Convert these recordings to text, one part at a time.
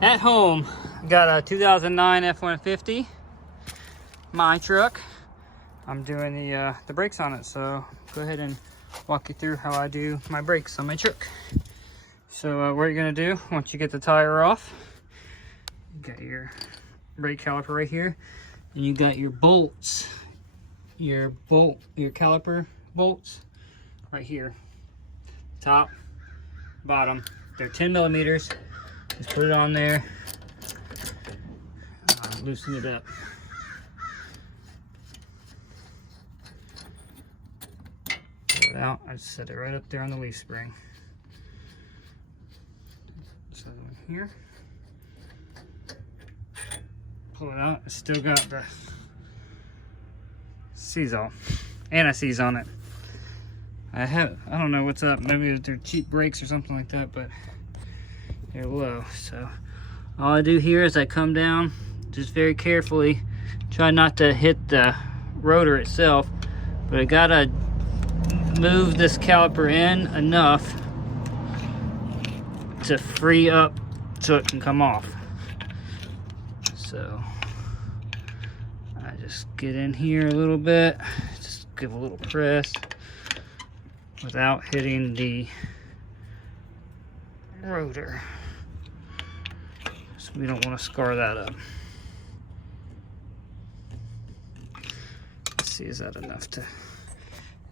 At home, got a 2009 F150, my truck. I'm doing the brakes on it, so go ahead and walk you through how I do my brakes on my truck. So what you're gonna do, once you get the tire off, you got your brake caliper right here, and you got your bolts, your caliper bolts right here, top, bottom. They're 10 millimeters. Just put it on there, loosen it up. Pull it out. I just set it right up there on the leaf spring. So here, pull it out. It's still got the seize-all, anti-seize on it. I don't know what's up. Maybe they're cheap brakes or something like that, but they're low. So all I do here is I come down just very carefully, try not to hit the rotor itself, but I gotta move this caliper in enough to free up so it can come off. So I just get in here a little bit, just give a little press without hitting the rotor. So we don't want to scar that up. Let's see, is that enough to...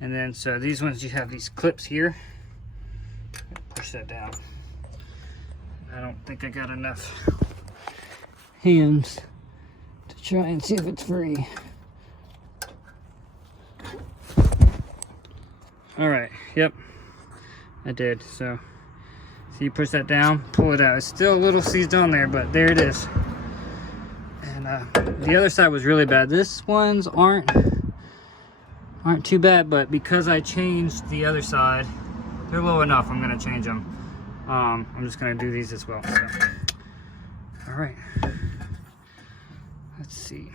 And then, so these ones, you have these clips here. Push that down. I don't think I got enough hands to try and see if it's free. All right, yep, I did. So you push that down, pull it out. It's still a little seized on there, but there it is. And the other side was really bad. This ones aren't too bad, but because I changed the other side, they're low enough. I'm gonna change them. I'm just gonna do these as well. So. All right, let's see.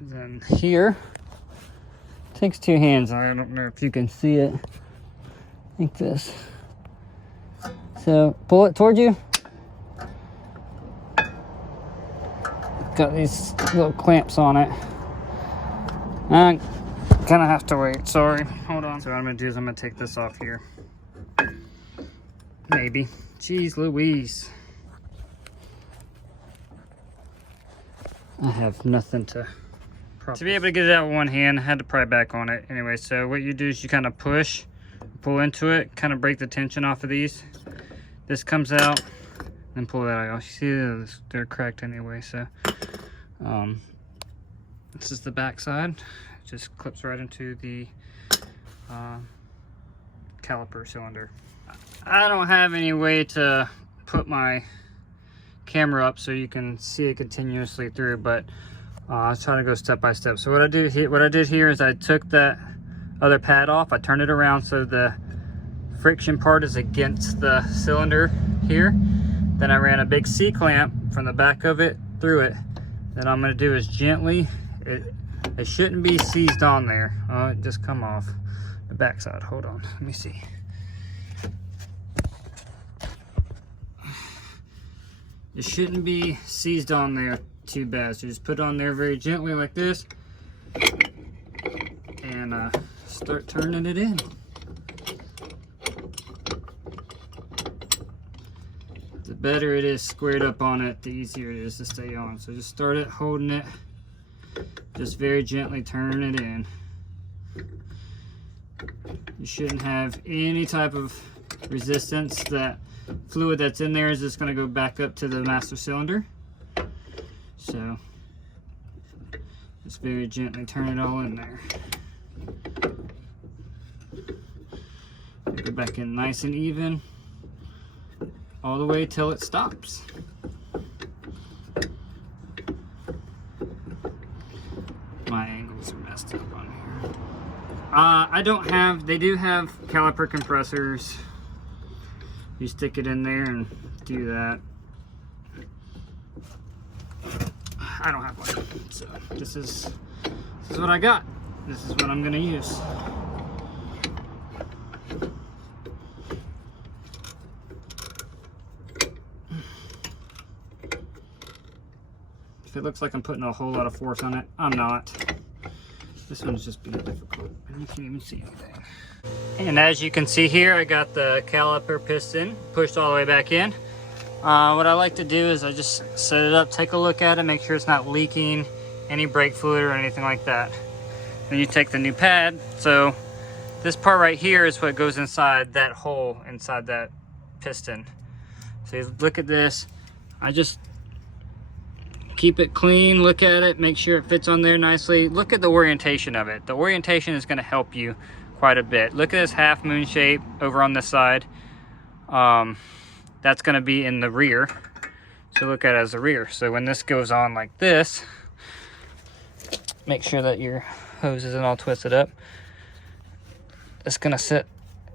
Then here, takes two hands. I don't know if you can see it like this. So pull it towards you. Got these little clamps on it. I'm gonna have to wait, sorry. Hold on. So what I'm gonna do is I'm gonna take this off here. Maybe. Jeez Louise. I have nothing to... To be able to get it out with one hand, I had to pry back on it. Anyway, so what you do is you kind of push, pull into it, kind of break the tension off of these. This comes out, then pull that out. You see they're cracked anyway, so this is the back side. It just clips right into the caliper cylinder. I don't have any way to put my camera up so you can see it continuously through, but I was trying to go step by step. So what I did here is I took that other pad off. I turned it around so the friction part is against the cylinder here. Then I ran a big C-clamp from the back of it through it. Then I'm gonna do is gently, it shouldn't be seized on there. Oh, it just come off the back side. Hold on, let me see. It shouldn't be seized on there too bad. So just put it on there very gently like this and start turning it in. The better it is squared up on it, the easier it is to stay on. So just start it holding it, just very gently turn it in. You shouldn't have any type of resistance. That fluid that's in there is just going to go back up to the master cylinder. So just very gently turn it all in there. Go back in nice and even all the way till it stops. My angles are messed up on here. I don't have, they do have caliper compressors. You stick it in there and do that. I don't have one, so this is what I got. This is what I'm gonna use. if it looks like I'm putting a whole lot of force on it, I'm not. This one's just being difficult, and you can't even see anything. And as you can see here, I got the caliper piston pushed all the way back in. What I like to do is I just set it up, take a look at it, make sure it's not leaking any brake fluid or anything like that. Then you take the new pad. So this part right here is what goes inside that hole inside that piston. So you look at this, I just keep it clean, look at it, make sure it fits on there nicely. Look at the orientation of it. The orientation is going to help you quite a bit. Look at this half moon shape over on this side. That's going to be in the rear. So look at it as the rear. So when this goes on like this, make sure that your hose isn't all twisted up. It's going to sit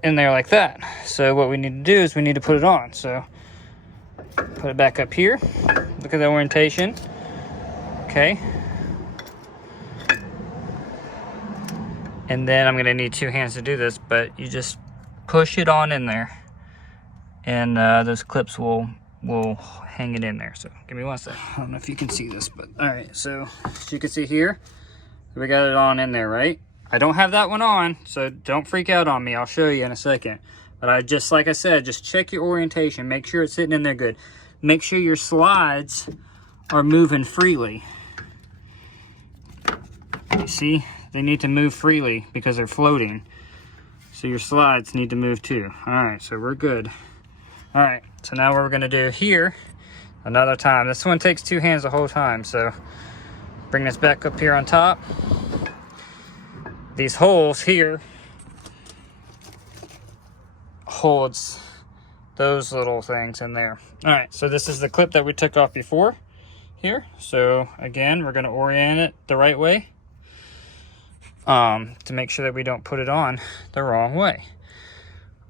in there like that. So what we need to do is we need to put it on. So put it back up here. Look at the orientation. Okay. And then I'm going to need 2 hands to do this, but you just push it on in there. And those clips will hang it in there. So give me one sec. I don't know if you can see this, but all right. So as you can see here, we got it on in there, right? I don't have that one on, so don't freak out on me. I'll show you in a second. But I just, like I said, just check your orientation. Make sure it's sitting in there good. Make sure your slides are moving freely. You see, they need to move freely because they're floating. So your slides need to move too. All right, so we're good. All right, so now what we're gonna do here, another time. This one takes 2 hands the whole time, so bring this back up here on top. These holes here holds those little things in there. All right, so this is the clip that we took off before here. So again, we're gonna orient it the right way to make sure that we don't put it on the wrong way.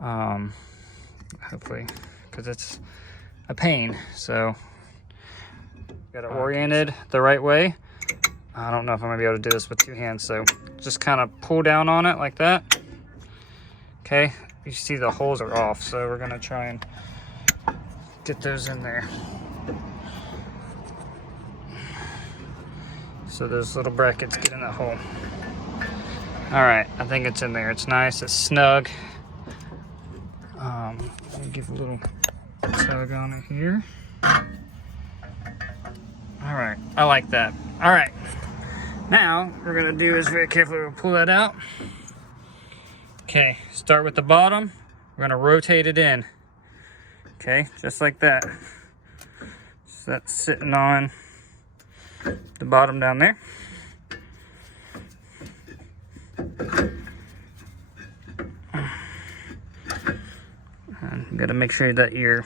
Hopefully, because it's a pain. So got it oriented the right way. I don't know if I'm gonna be able to do this with 2 hands, so just kind of pull down on it like that. Okay, you see the holes are off, so we're gonna try and get those in there. So those little brackets get in that hole. All right, I think it's in there. It's nice, it's snug. Let me give a little tug on it here. All right, I like that. All right, now what we're gonna do is very carefully we'll pull that out. Okay, start with the bottom. We're gonna rotate it in. Okay, just like that. So that's sitting on the bottom down there. And you gotta make sure that your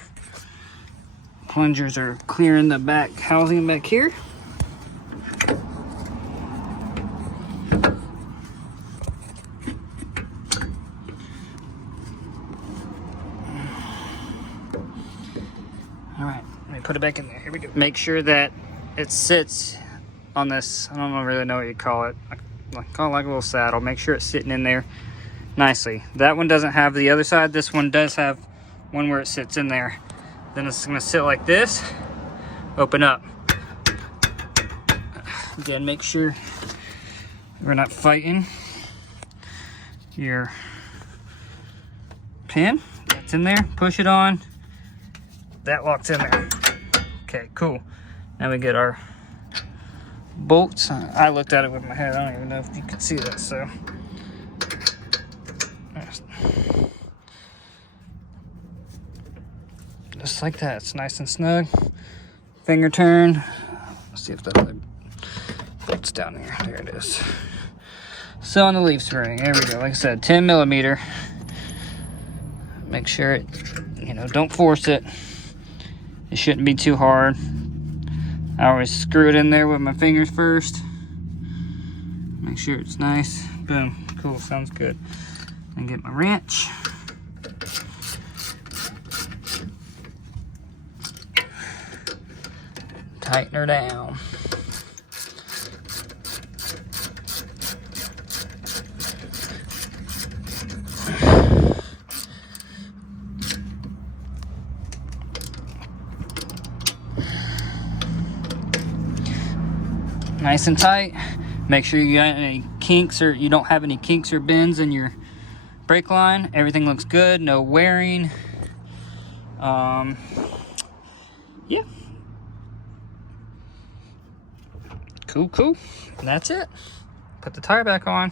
plungers are clearing the back housing back here. All right, let me put it back in there. Here we go. Make sure that it sits on this, I don't really know what you call it. I call it like a little saddle. Make sure it's sitting in there nicely. That one doesn't have the other side. This one does have one where it sits in there. Then it's gonna sit like this, open up. Again, make sure we're not fighting your pin. That's in there, push it on. That locks in there. Okay, cool. Now we get our bolts. I looked at it with my head. I don't even know if you could see that, so. Just like that, it's nice and snug. Finger turn. Let's see if that other bolt's down here. There it is. So on the leaf spring, there we go. Like I said, 10 millimeter. Make sure it, don't force it. It shouldn't be too hard. I always screw it in there with my fingers first. Make sure it's nice. Boom, cool, sounds good. And get my wrench. Tighten her down. nice and tight. Make sure you got any kinks, or you don't have any kinks or bends in your brake line. Everything looks good, no wearing. Yeah. Cool. And that's it. Put the tire back on.